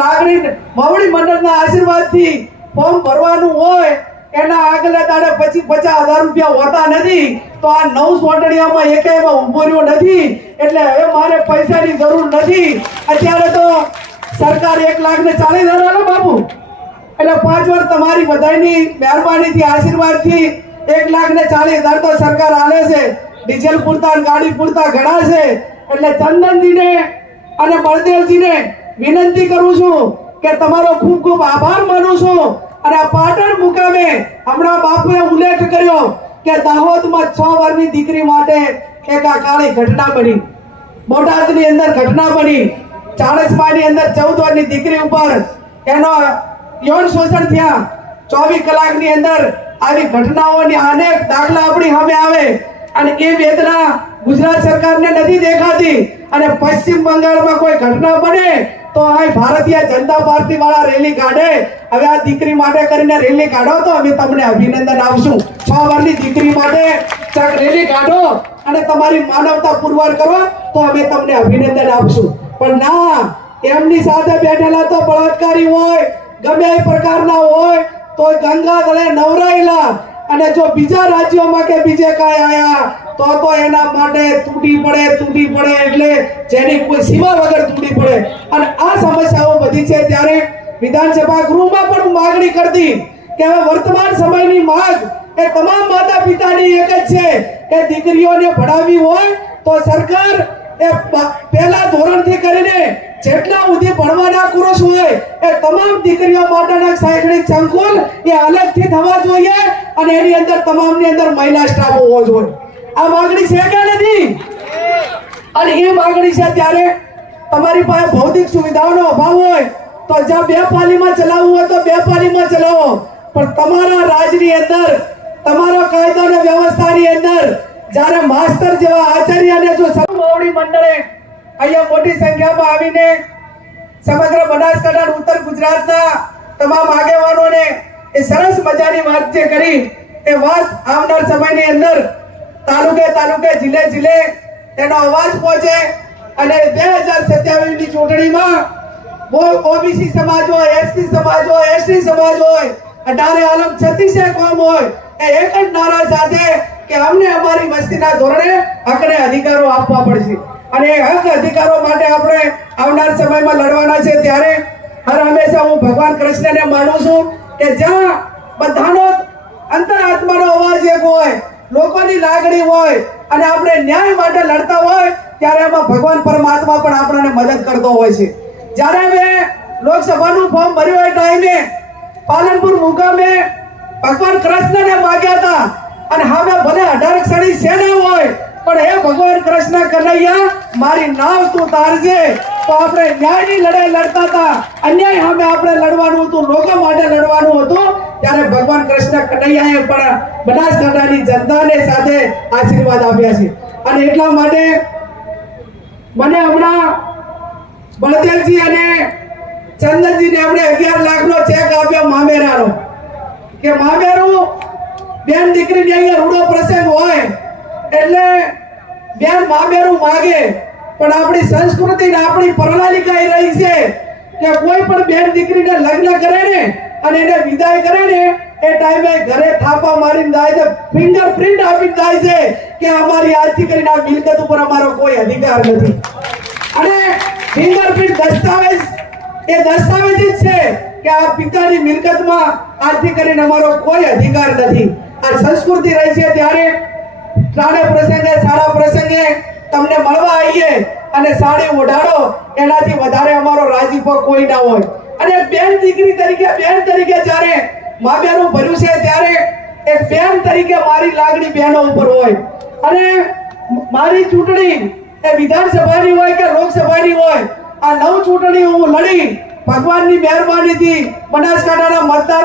લાગણી માવડી મંડળના આશીર્વાદથી ફોર્મ ભરવાનું હોય એના આગલા દાડે 50,000 રૂપિયા હોતા નથી તો આ 9 સોટડિયામાં એકેયમાં ઊભો રહ્યો નથી એટલે હવે મારે પૈસાની જરૂર નથી અત્યારે તો સરકાર 1,40,000 આલે બાપુ એટલે 5 વર્ષ તમારી બધાની મહેરબાનીથી આશીર્વાદથી 1,40,000 તો સરકાર આલે છે ડીઝલ પૂરતા ગાડી પૂરતા ઘણા છે એટલે ચંદનજીને અને બળદેવજીને વિનંતી કરું છું કે તમારો ખૂબ ખૂબ આભાર માનું છું અને આ પાટણ મુકામે હમણાં બાપુએ ઉલ્લેખ કર્યો કે દાહોદમાં 6 વર્ષની દીકરી માટે એક આ કાળી ઘટના બની બોટાદની અંદર ઘટના બની ચાણસ્માની અંદર 14 વર્ષની દીકરી ઉપર એનો યૌન શોષણ થયા 24 કલાકની અંદર આવી ઘટનાઓની અનેક દાખલા આપણી સામે આવે અને એ વેદના ગુજરાત સરકારને નથી દેખાતી અને પશ્ચિમ બંગાળમાં કોઈ ઘટના બને તો આ ભારતીય જનતા પાર્ટી વાળા રેલી કાઢે હવે આ દીકરી માટે કરીને રેલી કાઢો તો અમે તમને અભિનંદન આપશું 6 વર્ષની દીકરી માટે રેલી કાઢો અને તમારી માનવતા પુરવાર કરો તો અમે તમને અભિનંદન આપશું પણ ના એમની સાથે બેઠેલા તો બળાત્કારી હોય ગમે એ પ્રકારના હોય તો ગંગા ગળે નવરાયેલા અને જો બીજા રાજ્યોમાં કે બીજે કાંઈ આયા તો એના માટે તૂટી પડે એટલે જેની કોઈ સીમા વગર તૂટી પડે અને આ સમસ્યાઓ બધી છે ત્યારે વિધાનસભા ગૃહમાં પણ માગણી કરતી કે હવે વર્તમાન સમયની માંગ એ તમામ માતા પિતાની એક જ છે કે દીકરીઓને ભણાવવી હોય તો સરકાર એ પહેલા ધોરણથી કરીને જેટલા સુધી ભણવાના કોર્સ હોય એ તમામ દીકરીઓ માટેના શૈક્ષણિક સંકુલ એ અલગથી થવા જોઈએ અને એની અંદર તમામની અંદર મહિલા સ્ટાફ હોવો જોઈએ આ માંગણી છે કે નથી અને એ માંગણી છે ત્યારે તમારી પાસે ભૌતિક સુવિધાઓનો અભાવ હોય તો જ્યાં 2 પાલીમાં ચલાવવું હોય તો 2 પાલીમાં ચલાવો પણ તમારા રાજની અંદર તમારા કાયદા અને વ્યવસ્થાની અંદર જ્યારે માસ્ટર જેવા આચાર્યને જો માવડી મંડળે અહીંયા મોટી સંખ્યામાં આવીને સમગ્ર બનાસકાંઠા ઉત્તર ગુજરાતના તમામ આગેવાનોને એ સરસ મજાની વાત જે કરી એ વાત આવનાર સમયની અંદર તાલુકે જિલ્લે એનો અવાજ પહોંચે અને 2027 ની ચૂંટણીમાં ઓબીસી સમાજ હોય એસસી સમાજ હોય એસટી સમાજ હોય 18 આલમ 36 કોમ હોય એ એક જ નારા સાથે કે અમને અમારી વસ્તીના ધોરણે હકને અધિકારો આપવા પડશે અને હક અધિકારો માટે આપણે આવનાર સમયમાં લડવાના છે ત્યારે હર હંમેશા હું ભગવાન કૃષ્ણને માનું છું કે જ્યાં બધાનો અંતરાત્માનો અવાજ એક હોય લોકોની લાગણી હોય અને આપણે ન્યાય માટે લડતા હોય ત્યારે એમાં ભગવાન પરમાત્મા પણ આપણને મદદ કરતો હોય છે જ્યારે મેં લોકસભાનું ફોર્મ ભર્યું એ ટાઈમે પાલનપુર મુકામે ભગવાન કૃષ્ણને માગ્યા હતા અને હવે ભલે 18 ક્ષણી સેના હોય પણ હે ભગવાન કૃષ્ણ કનૈયા મારી નાવ તું તારજે તો આપણે ન્યાયની લડાઈ લડતા હતા અન્યાય સામે આપણે લડવાનું હતું લોકો માટે લડવાનું હતું ત્યારે ભગવાન કૃષ્ણ કનૈયાએ પણ બનાસકાંઠાની જનતાને સાથે આશીર્વાદ આપ્યા છે અને એટલા માટે મને હમણાં બળદેવજી અને ચંદનજીને આપણે 11 લાખનો ચેક આપ્યો મામેરાનો કે મામેરું બેન દીકરીને અહીંયા રૂડો પ્રસંગ હોય એટલે બેન મામેરું માગે પણ આપણી સંસ્કૃતિ ને આપણી પ્રણાલિકા એ રહી છે કે કોઈ પણ બેન દીકરીને લગ્ન કરે ને અને એને વિદાય કરે ને એ ટાઈમે ઘરે થાપા મારીને જાય છે ફિંગરપ્રિન્ટ આપી જાય છે કે અમારી આજથી કરીને આ મિલકત ઉપર અમારો કોઈ અધિકાર નથી અને ફિંગરપ્રિન્ટ દસ્તાવેજ એ દસ્તાવેજ જ છે કે આ પિતાની મિલકતમાં આજથી કરીને અમારો કોઈ અધિકાર નથી આ સંસ્કૃતિ રહી છે ત્યારે સાડા પ્રસંગે તમને મળવા આવીએ અને સાડી ઓઢાડો એનાથી વધારે અમારો રાજીપો કોઈ ના હોય અને બેન દીકરી તરીકે બેન તરીકે જ્યારે મામેરું ભર્યું છે ત્યારે એક બેન તરીકે મારી લાગણી બહેનો ઉપર હોય અને મારી ચૂંટણી એ વિધાનસભાની હોય કે લોકસભાની હોય આ 9 ચૂંટણી હું લડી ભગવાનની મહેરબાનીથી બનાસકાંઠાના મતદારો